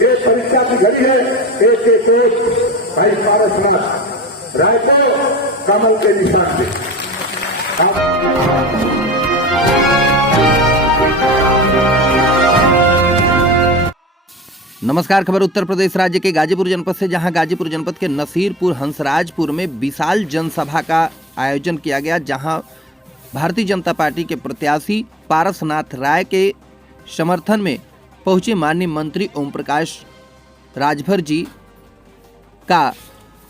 ये परीक्षा की घड़ी है। एक भाई पारसनाथ राय को कमल के निशान से नमस्कार। खबर उत्तर प्रदेश राज्य के गाजीपुर जनपद से, जहां गाजीपुर जनपद के नसीरपुर हंसराजपुर में विशाल जनसभा का आयोजन किया गया, जहां भारतीय जनता पार्टी के प्रत्याशी पारसनाथ राय के समर्थन में पहुंचे माननीय मंत्री ओम प्रकाश राजभर जी का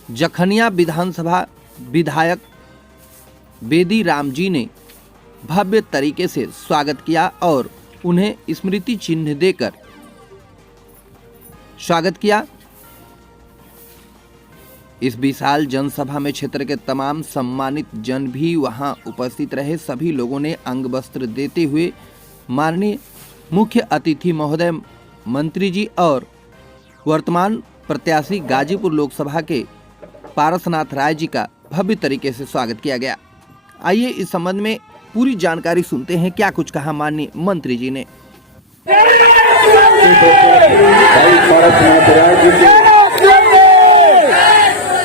जखनिया विधानसभा विधायक बेदी राम जी ने भव्य तरीके से स्वागत किया और उन्हें स्मृति चिन्ह देकर स्वागत किया। इस विशाल जनसभा में क्षेत्र के तमाम सम्मानित जन भी वहां उपस्थित रहे। सभी लोगों ने अंग वस्त्र देते हुए माननीय मुख्य अतिथि महोदय मंत्री जी और वर्तमान प्रत्याशी गाजीपुर लोकसभा के पारसनाथ राय जी का भव्य तरीके से स्वागत किया गया। आइए इस संबंध में पूरी जानकारी सुनते हैं, क्या कुछ कहा माननीय मंत्री जी ने। पारसनाथ राय जी के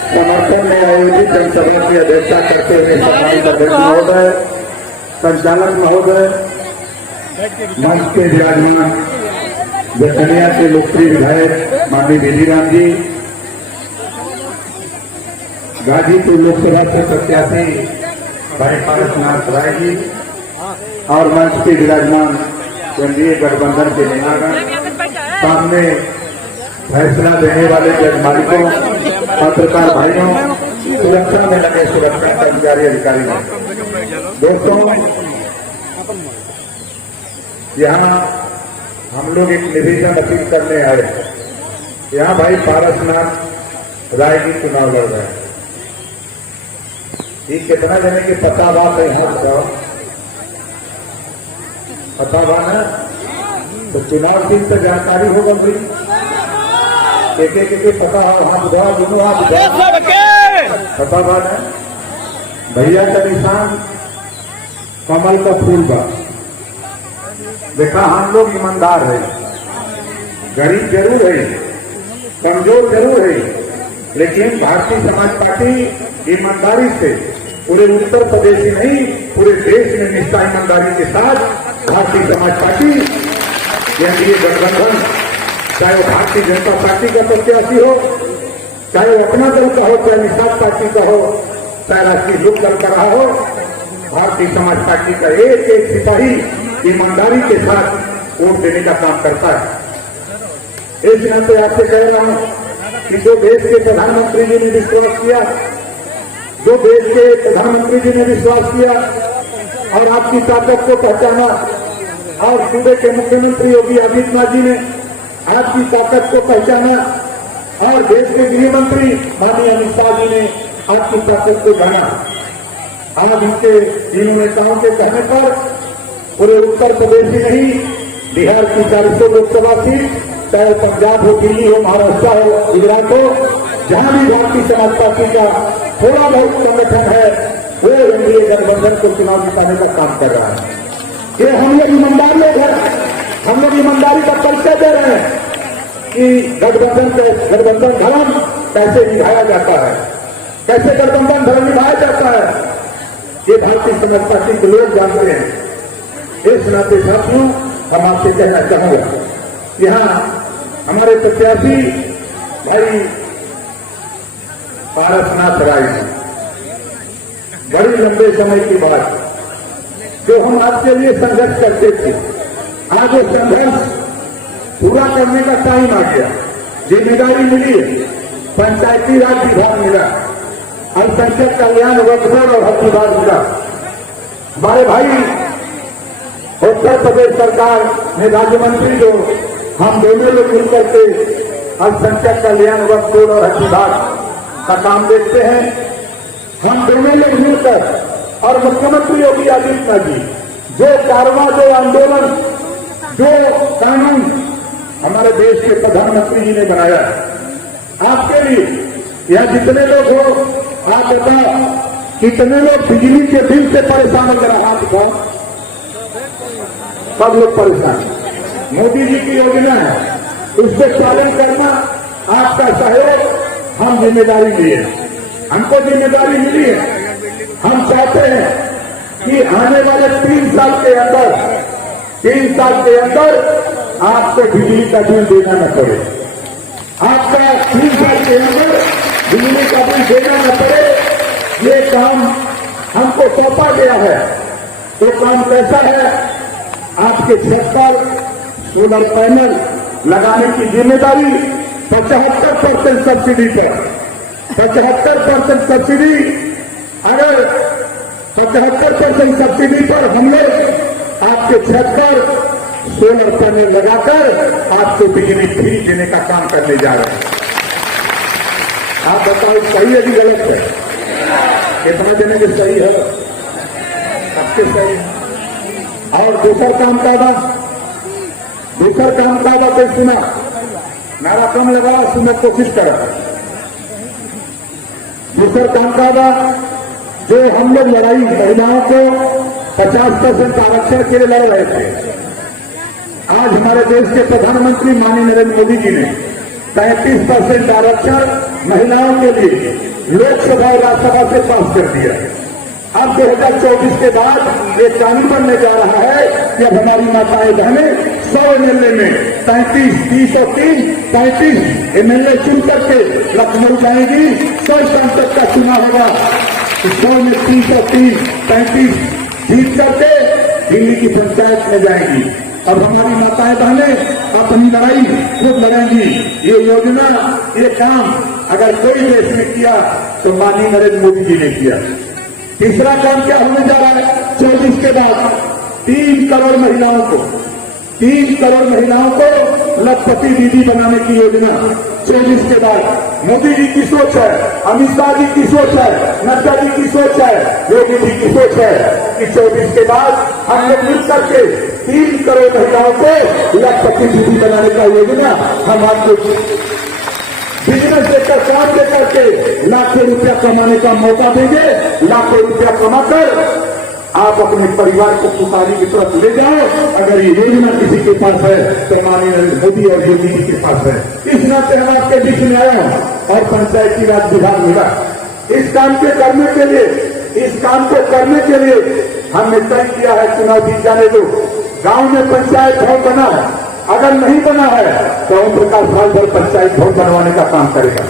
समर्थन में आयोजित जनसभा की अध्यक्षता करते हुए सम्मानित अध्यक्ष महोदय, संचालक महोदय, मंच के विराजमान जखनिया के लोकप्रिय विधायक माननीय बेदी राम जी, गाजीपुर लोकसभा से प्रत्याशी भाई पारसनाथ राय जी और मंच के विराजमान केंद्रीय गठबंधन के नेतागण, सामने फैसला देने वाले जज मालिकों, पत्रकार भाइयों, सुरक्षा में लगे सुरक्षा कर्मचारी अधिकारी। दोस्तों, यहाँ हम लोग एक निवेदन अपील करने आए। यहाँ भाई पारसनाथ राय जी चुनाव लड़ रहे हैं। ये कितना जने की पता बात है, यहाँ बताओ, पता बात है तो चुनाव की तो जानकारी होगा भाई, एक पता हो, हाथ उठाओ, दोनों हाथ उठाओ, पता बात है। भैया का निशान कमल का फूल बा। देखा, हम लोग ईमानदार है, गरीब जरूर है, कमजोर जरूर है, लेकिन भारतीय समाज पार्टी ईमानदारी से पूरे उत्तर प्रदेश ही नहीं पूरे देश में निष्ठा ईमानदारी के साथ भारतीय समाज पार्टी केंद्रीय गठबंधन, चाहे वो भारतीय जनता पार्टी का प्रत्याशी हो, चाहे वो अपना दल का हो, चाहे निषाद पार्टी का हो, चाहे राष्ट्रीय लोक दल का रहा हो, भारतीय समाज पार्टी का एक एक सिपाही ईमानदारी के साथ वोट देने का काम करता है। इस नाते आपसे कह रहा हूं कि जो देश के प्रधानमंत्री जी ने विश्वास किया, जो देश के प्रधानमंत्री जी ने विश्वास किया और आपकी ताकत को पहचाना, और सूबे के मुख्यमंत्री योगी आदित्यनाथ जी ने आपकी ताकत को पहचाना, और देश के गृह मंत्री माननीय अमित शाह जी ने आपकी ताकत को जाना। आज इनके तीनों नेताओं के कहने पर पूरे उत्तर प्रदेश ही नहीं, बिहार की 400 लोकसभा सीट, चाहे पंजाब हो, दिल्ली हो, महाराष्ट्र हो, गुजरात हो, जहां भी भारतीय समाज पार्टी का थोड़ा बहुत संगठन है, वो एनडीए गठबंधन को चुनाव जिताने का काम कर रहा है। ये हम लोग ईमानदार लोग हैं, हम लोग ईमानदारी का परिचय दे रहे हैं कि गठबंधन धर्म कैसे निभाया जाता है, कैसे गठबंधन धर्म निभाया जाता है, ये भारतीय समाज पार्टी के लोग जानते हैं। इस नाते साथियों, हम आपसे कहना चाहूंगा, यहाँ हमारे प्रत्याशी भाई पारसनाथ राय जी, बड़ी लंबे समय के बाद जो हम आपके लिए संघर्ष करते थे, आज वो संघर्ष पूरा करने का टाइम आ गया। जिम्मेदारी मिली, पंचायती राज विभाग मिला, अल्पसंख्यक कल्याण वक्फ और हज विभाग मिला। हमारे भाई उत्तर प्रदेश सरकार में राज्य मंत्री जो हम दोनों लोग मिलकर के अल्पसंख्यक कल्याण वक्फ और हज विभाग का काम देखते हैं। हम दोनों लोग मिलकर और मुख्यमंत्री योगी आदित्यनाथ जी जो कारवां, जो आंदोलन, जो कानून हमारे देश के प्रधानमंत्री जी ने बनाया आपके लिए, यहाँ जितने लोग हो आप बताओ, कितने लोग बिजली के बिल से परेशान हो रहे, आप बताओ, सब लोग परेशान। मोदी जी की योजना है, उसको पालन करना आपका सहयोग, हम जिम्मेदारी लिए, हमको जिम्मेदारी मिली है। हम चाहते हैं कि आने वाले 3 साल के अंदर आपको बिजली का बिल देना न पड़े, आपका 3 साल के अंदर बिजली का बिल देना न पड़े। ये काम हमको सौंपा गया है। वो काम कैसा है? आपके छत पर सोलर पैनल लगाने की जिम्मेदारी 75% सब्सिडी पर, 75% सब्सिडी, अगर 75% सब्सिडी पर हम लोग आपके छत पर सोलर पैनल लगाकर आपको बिजली फ्री देने का काम करने जा रहे हैं। आप बताओ सही है कि गलत है? कितना देने के सही है? सबके सही है। और दूसरा काम कायदा पे सुना, मेरा कम लगा, सुनने की कोशिश करा। दूसरा काम कायदा जो हम लोग लड़ाई महिलाओं को 50% आरक्षण के लिए लड़ रहे थे, आज हमारे देश के प्रधानमंत्री माननीय नरेंद्र मोदी जी ने 35% आरक्षण महिलाओं के लिए लोकसभा और राज्यसभा से पास कर दिया है। अब 2024 के बाद ये कानून बनने जा रहा है कि अब हमारी माताएं बहनें 100 एमएलए में 35, 30 और 35 एमएलए चुन करके लखनऊ जाएंगी। 100 सांसद का चुनाव होगा, 100 में 30 और 35 जीत करके दिल्ली की पंचायत में जाएंगी। अब हमारी माताएं बहनें अपनी लड़ाई खुद लड़ेंगी। ये योजना, ये काम अगर कोई देश ने किया तो माननीय नरेंद्र मोदी जी ने किया। तीसरा काम क्या होने जा रहा है? 24 के बाद 3 करोड़ महिलाओं को लखपति दीदी बनाने की योजना 24 के बाद। मोदी जी की सोच है, अमित शाह जी की सोच है, नड्डा जी की सोच है, योगी जी की सोच है कि 24 के बाद हम लोग मिल करके 3 करोड़ महिलाओं को लखपति दीदी बनाने का योजना हम आपको बिजनेस देकर, काम देकर के लाखों रुपया कमाने का मौका देंगे। लाखों रुपया कमाकर आप अपने परिवार को खुशहाली की तरफ ले जाओ। अगर ये योजना किसी के पास है तो माननीय नरेंद्र मोदी और योगी जी के पास है। इस नाते हम आपके बीच में आया हूं और पंचायती राज विभाग मिला। इस काम को करने के लिए हमने तय किया है, चुनाव जीत जाने दो, गांव में पंचायत भवन बना है, अगर नहीं बना है तो ओम प्रकाश साल भर पंचायत भवन बनवाने का काम करेगा।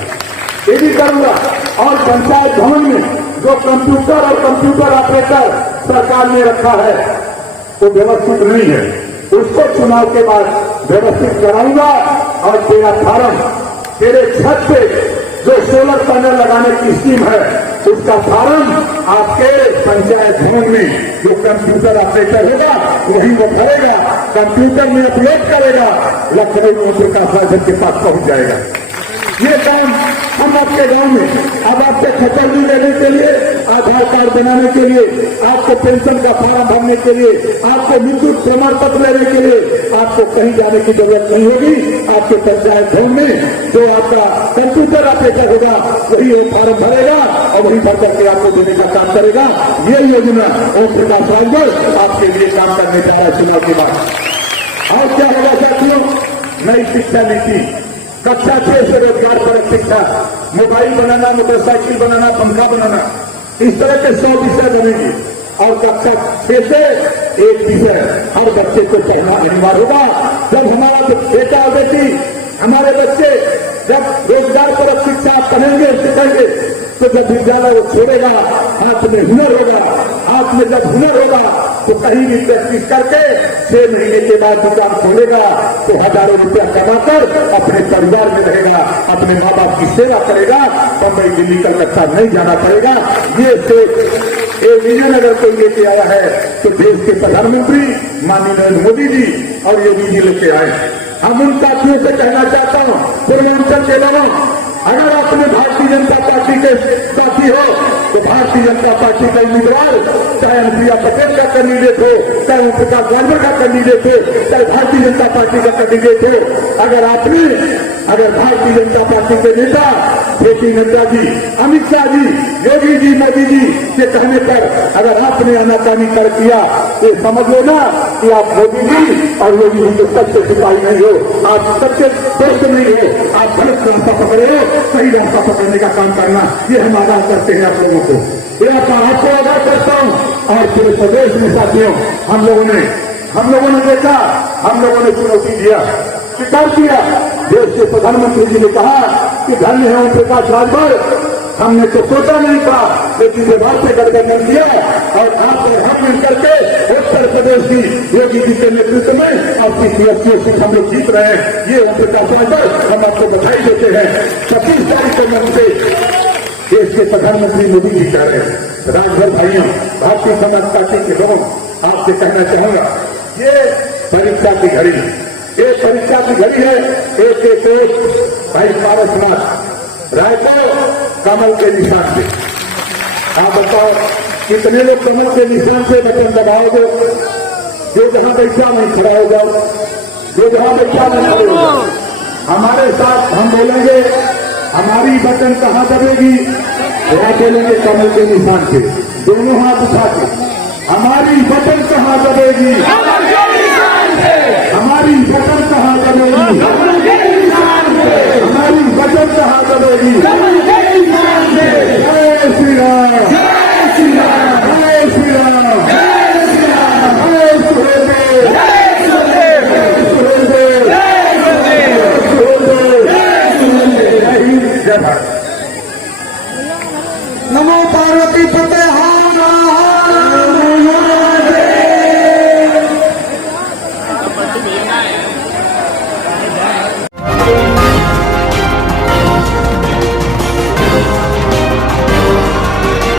ये भी करूंगा। और पंचायत भवन में जो कंप्यूटर और कंप्यूटर ऑपरेटर सरकार ने रखा है वो व्यवस्थित नहीं है, उसको चुनाव के बाद व्यवस्थित कराऊंगा। और तेरा फार्म, तेरे छत पे जो सोलर पैनल लगाने की स्कीम है उसका फार्म आपके पंचायत भवन में जो कंप्यूटर ऑपरेटर होगा वही वो भरेगा, कंप्यूटर में अपलोड करेगा, लखनऊ प्रकाश के पास पहुंच जाएगा। ये काम हम आपके गांव में, अब आपसे खतर भी लेने के लिए, आधार कार्ड बनाने के लिए, आपको पेंशन का फॉर्म भरने के लिए, आपको विद्युत प्रमाण पत्र लेने के लिए आपको कहीं जाने की जरूरत नहीं होगी। आपके पंचायत भवन में जो आपका कंप्यूटर ऑपरेटर होगा वही वो फॉर्म भरेगा और वही भर करके आपको देने का काम करेगा। ये योजना ओम प्रकाश राजभर आपके लिए काम करने जा रहा है चुनाव के बाद। और क्या होगा साथियों? नई शिक्षा नीति, कक्षा 6 से रोजगार परक शिक्षा, मोबाइल बनाना, मोटरसाइकिल बनाना, पंखा बनाना, इस तरह के 100 विषय बनेंगे। और कक्षा 6 से एक विषय हर बच्चे को पढ़ना अनिवार्य होगा। जब हमारा बेटा और बेटी, हमारे बच्चे जब रोजगार परक शिक्षा पढ़ेंगे, सीखेंगे, तो जब विद्यालय वो छोड़ेगा हाथ में हुनर होगा। हाथ में जब हुनर होगा तो कहीं भी प्रैक्टिस करके 6 महीने के बाद दुकान खोलेगा तो हजारों रुपया कमाकर अपने परिवार में रहेगा, अपने माँ बाप की सेवा करेगा, बम्बई दिल्ली कलकत्ता नहीं जाना पड़ेगा। ये सोच, ये विजन अगर कोई लेके आया है तो देश के प्रधानमंत्री माननीय नरेंद्र मोदी जी और योगी जी लेके आए। हम उन साथियों से कहना चाहता हूं, पूर्वांचल के लोगों, अगर आपने भारतीय जनता पार्टी के साथी हो तो भारतीय जनता पार्टी का उम्मीदवार, चाहे अनुप्रिया पटेल का कैंडिडेट हो, चाहे ओम प्रकाश राजभर का कैंडिडेट हो, चाहे भारतीय जनता पार्टी का कैंडिडेट हो, अगर भारतीय जनता पार्टी के नेता जेपी नड्डा जी, अमित शाह जी, योगी जी मोदी जी के कहने पर अगर आपने आनाकानी कर किया तो समझ लो ना कि आप मोदी जी और योगी जी के सच्चे सिपाही नहीं हो, आप सच्चे दोस्त नहीं हो, आप गलत रास्ता पकड़े हो, सही रास्ता पकड़ने का काम करना, ये हम आगाह करते हैं आप लोगों को। ये आपको आगाह करता हूँ। और पूरे प्रदेश में साथियों हम लोगों ने देखा, हम लोगों ने चुनौती दिया, स्वीकार किया। देश के प्रधानमंत्री जी ने कहा कि धन्य है ओम प्रकाश राजभर, हमने तो सोचा नहीं था, लेकिन जब आपसे गठबंधन किया और आप और हम मिलकर के उत्तर प्रदेश की योगी जी के नेतृत्व में आपकी सीट हम लोग जीत रहे हैं। ये ओम प्रकाश राजभर हम आपको बधाई देते हैं। 25 तारीख को हमसे देश के प्रधानमंत्री मोदी जी कह रहे हैं। राजभर भाइयों, भारतीय समाज पार्टी के लोगों, आपसे कहना चाहूंगा, ये परीक्षा की घड़ी है, ये परीक्षा की घड़ी है। एक भाई पारसनाथ रायपुर कमल के निशान से, आप बताओ कितने लोग कमल के निशान से बटन दबाओगे? जो जहां बैठा वहीं खड़ा हो जाओ, जो जहां बैठा वहीं खड़े हो जाओ। हमारे साथ हम बोलेंगे हमारी बटन कहां दबेगी, वहां बोलेंगे कमल के निशान से, दोनों हाथ उठा के हमारी बटन कहां दबेगी।